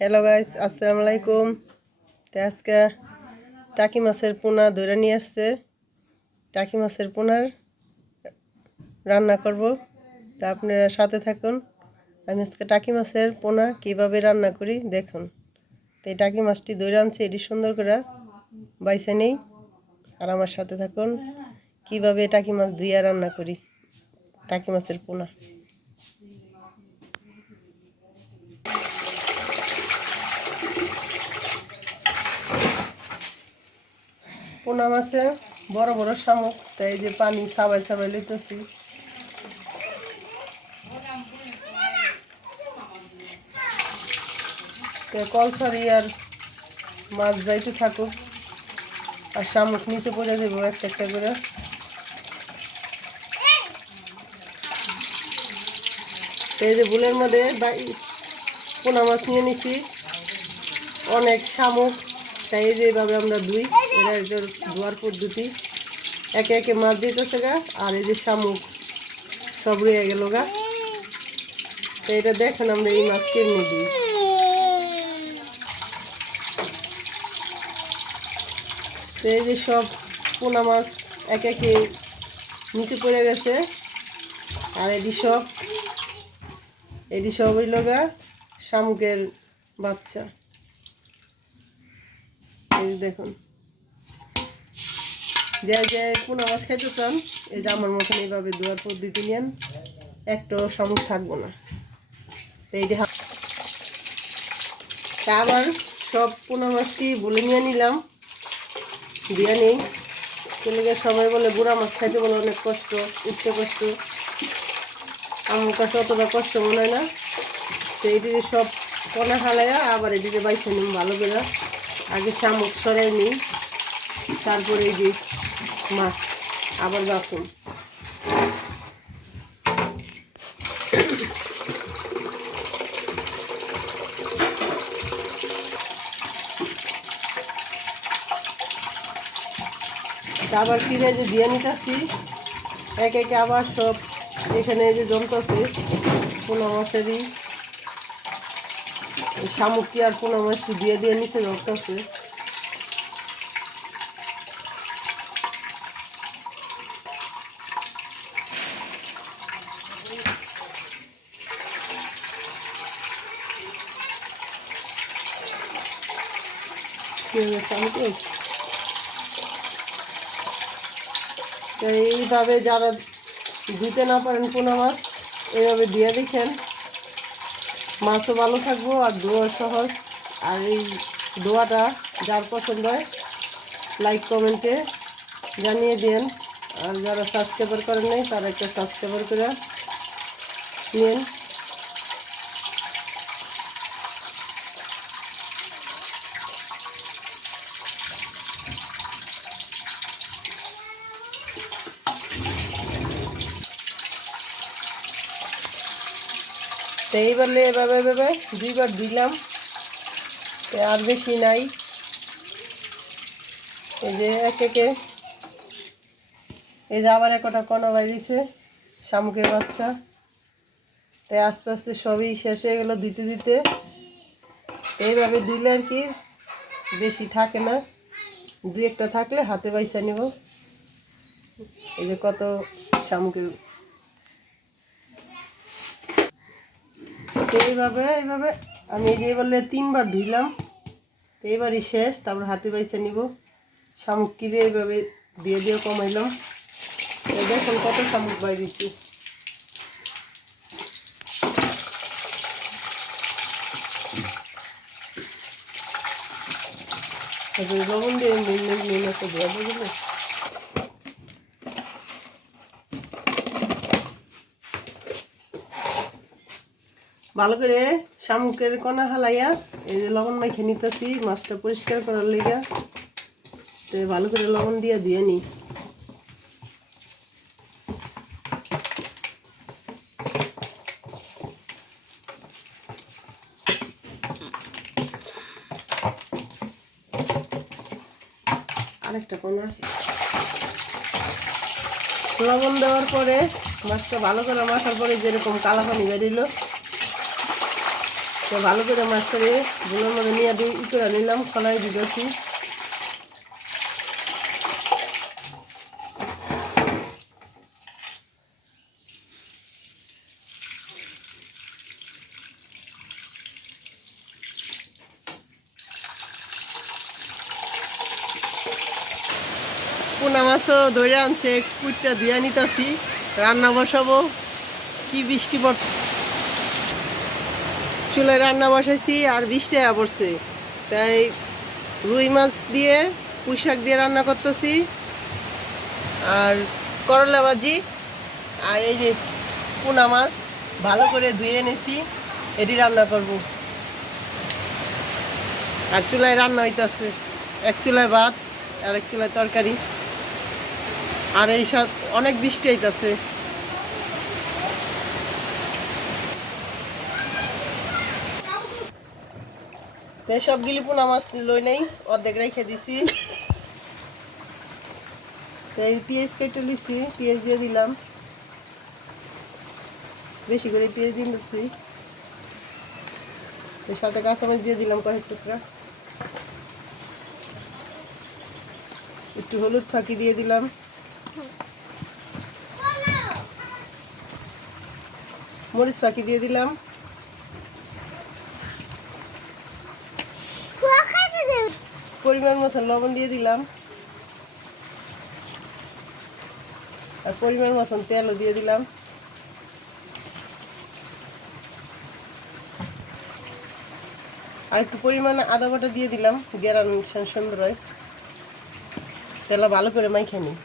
Hello guys, আসসালামু আলাইকুম। তো আজকে টাকি মাছের পোনা ধরে নিয়ে আসছে। টাকি মাছের পোনার রান্না করব, তা আপনারা সাথে থাকুন। আমি আজকে টাকি মাছের পোনা কীভাবে রান্না করি দেখুন। তো এই টাকি মাছটি ধরে আনছি, এটি সুন্দর করে বাইছে নেই। আর আমার সাথে থাকুন কীভাবে টাকি মাছ ধুইয়া রান্না করি টাকি মাছের পোনা। পোনা মাছে বড় বড় শামুক, তাই এই যে পানি সাবাই সাবাই লইতেছি। কলসারি আর মাছ যাইতে থাকুক, আর শামুক নিচে পড়ে দেবো একটা একটা করে। এই যে বুলের মধ্যে পোনা মাছ নিয়ে নিছি, অনেক শামুক, তাই এই যে এইভাবে আমরা ধুই। এরা এটার ধোয়ার পদ্ধতি, একে একে মাছ দিতেছে গা, আর এই যে শামুক সব রয়ে গেল গা। তো এটা দেখেন আমরা এই মাছ কেমনি দিই। তো এই যে সব পোনা মাছ একে একে নিচে পড়ে গেছে, আর এটি সব হইল গা শামুকের বাচ্চা। এই যে দেখুন, যে পোনা মাছ খেতে চান, এই যে আমার মতন এইভাবে ধোয়ার পদ্ধতি নেন, একটাও শামুক থাকবো না। তো এইটি তা আবার সব পোনা মাছটি বলে নিয়ে নিলাম, দিয়ে নেই। চলে গিয়ে সবাই বলে বুড়া মাছ খাইতে বলে অনেক কষ্ট, উঠতে কষ্ট। আমার কাছে অতটা কষ্ট মনে হয় না। তো এইদিকে সব পোনা হালাইয়া আবার এদিকে বাইছে নিম ভালো করে। আগে শামুক সরাই নিই, তারপরে এই যে মাছ আবার বাসুন। আবার ফিরে যে দিয়ে নিতেছি একে একে, আবার সব এখানে যে জমতেছে পোনা মাছেরই শামুকটি আর পোনা মাছটি দিয়ে নিচে জমতেছে। এইভাবে যারা দিতে না পারেন পোনা মাছ, এইভাবে দিয়ে দেখেন, মাছও ভালো থাকবো আর দোয়া সহজ। আর এই দোয়াটা যার পছন্দ হয় লাইক কমেন্টে জানিয়ে দেন। আর যারা সাবস্ক্রাইবার করেন নাই তারা একটা সাবস্ক্রাইবার করে নিন। তো এইবারে এভাবে এভাবে দুইবার দিলাম, আর বেশি নাই। এই যে একে একে এই যে আবার একটা কণা বাইরেছে শামুকের বাচ্চা। তাই আস্তে আস্তে সবই শেষ হয়ে গেল দিতে দিতে। এইভাবে দিলে আর কি বেশি থাকে না, দুই একটা থাকলে হাতে বাইসা নিব। এই যে কত শামুকের। এইভাবে এইভাবে আমি এই যে বললে 3বার ধুইলাম, এইবারই শেষ। তারপর হাতে বাইসা নিব। শামুক কিরে এইভাবে দিয়ে দিয়ে কমাইলাম। দেখুন কত শামুক বাইরেছি। লবণ দিয়ে নুন একটা দেওয়া বুঝলো। ভালো করে শামুকের কণা হালাইয়া এই যে লবণ মাইখে নিতেছি মাছটা পরিষ্কার করার লেগে। তো ভালো করে লবণ দিয়ে নিই। আরেকটা কণা আছে। লবণ দেওয়ার পরে মাছটা ভালো করে মাখার পরে যেরকম কালা পানি বেরিল, তো ভালো করে মাছটারে গুলোর মধ্যে নিয়ে দিয়ে ই করে নিলাম, খোলায় দিতেছি। পোনা মাছও ধরে আনছে, কুইটটা ধুয়ে নিতেছি, রান্না বসাবো। কি বৃষ্টি পড়ছে, চুলায় রান্না বসাইছি আর বৃষ্টি পড়ছে, তাই রুই মাছ দিয়ে পুঁই শাক দিয়ে রান্না করতেছি, আর করলা ভাজি, আর এই যে পোনা মাছ ভালো করে ধুয়ে এনেছি, এটি রান্না করব। আর চুলায় রান্না হইতেছে, এক চুলায় ভাত আর এক চুলায় তরকারি। আর এই সব অনেক বৃষ্টি হইতেছে। সবগুলি পোনা মাছ লই নাই, অর্ধেক রেখে দিছি। পেঁয়াজ কেটে লিছি, পেঁয়াজ দিয়ে দিলাম, বেশি করে পেঁয়াজ দিয়ে দিচ্ছি। সাথে কাঁচামরিচ দিয়ে দিলাম কয়েক টুকরা, একটু হলুদ ফাঁকি দিয়ে দিলাম, মরিচ ফাঁকি দিয়ে দিলাম, পরিমাণ মতো লবণ দিয়ে দিলাম, আর পরিমাণ মতন তেলও দিয়ে দিলাম। আর একটু পরিমাণ আদা বাটা দিয়ে দিলাম, গেরান সুন্দর হয়। তেলা ভালো করে মাইখে নিই।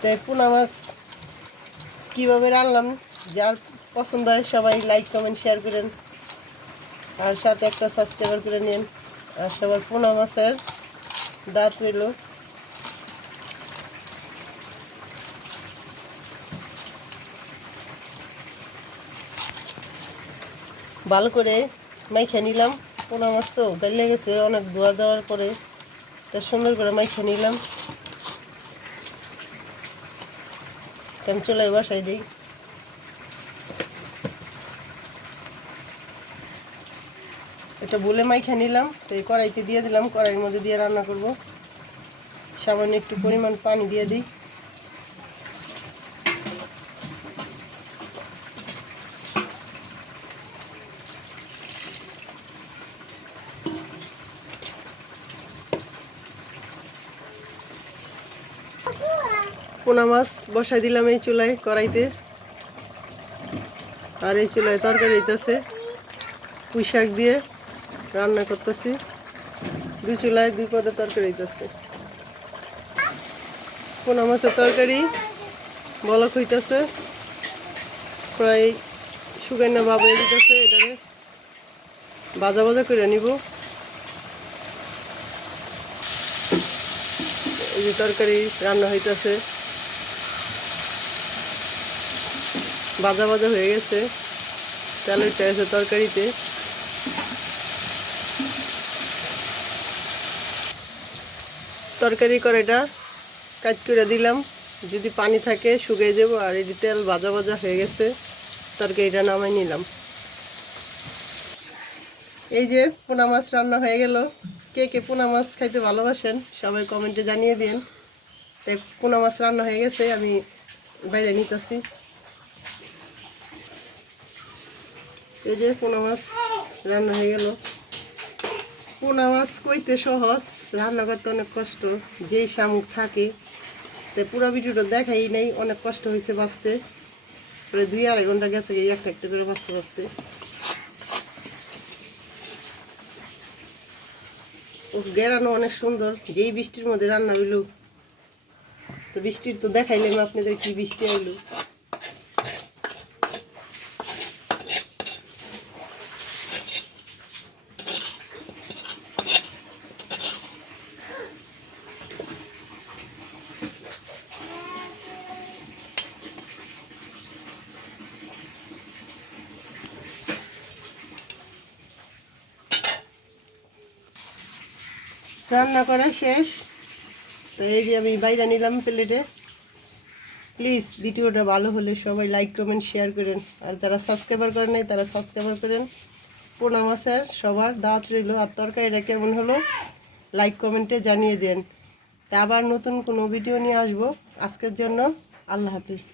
তাই পোনা মাছ কীভাবে রান্নাম, যার পছন্দ হয় সবাই লাইক কমেন্ট শেয়ার করেন, আর সাথে একটা সাবস্ক্রাইবার করে নিন। আর সবার পোনা মাছের দাঁত রইল। ভালো করে মাইখে নিলাম। পোনা মাছ তো গলে গেছে অনেক ধোয়া দেওয়ার পরে, তো সুন্দর করে মাইখে নিলাম। আমি চুলায় বসাই দিই। এটা বলে মাইখে নিলাম, তো এই কড়াইতে দিয়ে দিলাম, কড়াইয়ের মধ্যে দিয়ে রান্না করব। সামান্য একটু পরিমাণ পানি দিয়ে দিই। পোনা মাছ বসাই দিলাম এই চুলায় কড়াইতে, আর এই চুলায় তরকারি হইতেছে, পুঁই শাক দিয়ে রান্না করতেছি। দুই চুলায় দুই পদের তরকারি হইতেছে। পোনা মাছের তরকারি বলক হইতেছে, প্রায় শুকানো ভাব হয়ে দিতেছে। এটাকে ভাজা ভাজা করে নিব। এই যে তরকারি রান্না হইতেছে, ভাজা ভাজা হয়ে গেছে, তেল উঠে গেছে তরকারিতে। তরকারি কড়াইটা কাট করে দিলাম, যদি পানি থাকে শুকিয়ে যাব। আর এই যে তেল ভাজা ভাজা হয়ে গেছে, তরকারিটা নামাই নিলাম। এই যে পোনা মাছ রান্না হয়ে গেল। কে কে পোনা মাছ খাইতে ভালোবাসেন সবাই কমেন্টে জানিয়ে দিন। তাই পোনা মাছ রান্না হয়ে গেছে, আমি বাইরে নিতেছি। এই যে পোনা মাছ রান্না হয়ে গেল। পোনা মাছ কইতে সহজ, রান্না করতে অনেক কষ্ট। যেই শামুক থাকে, তাই পুরো ভিডিওটা দেখাই নাই, অনেক কষ্ট হয়েছে বাঁচতে। প্রায় 2-2.5 ঘন্টা গেছে একটা একটা করে বাঁচতে বাঁচতে। ও গেরানো অনেক সুন্দর, যেই বৃষ্টির মধ্যে রান্না হইল। তো বৃষ্টির তো দেখাইলাম আপনাদের কি বৃষ্টি হইলো। রান্না করা শেষ, তো এই যে আমি বাইরে নিলাম প্লেটে। প্লিজ ভিডিওটা ভালো হলে সবাই লাইক কমেন্ট শেয়ার করেন, আর যারা সাবস্ক্রাইবার করেন নাই তারা সাবস্ক্রাইবার করেন। পোনা মাছের সবার দাঁত রইল, আর তরকারিটা কেমন হলো লাইক কমেন্টে জানিয়ে দেন। তা আবার নতুন কোনো ভিডিও নিয়ে আসবো। আজকের জন্য আল্লাহ হাফিজ।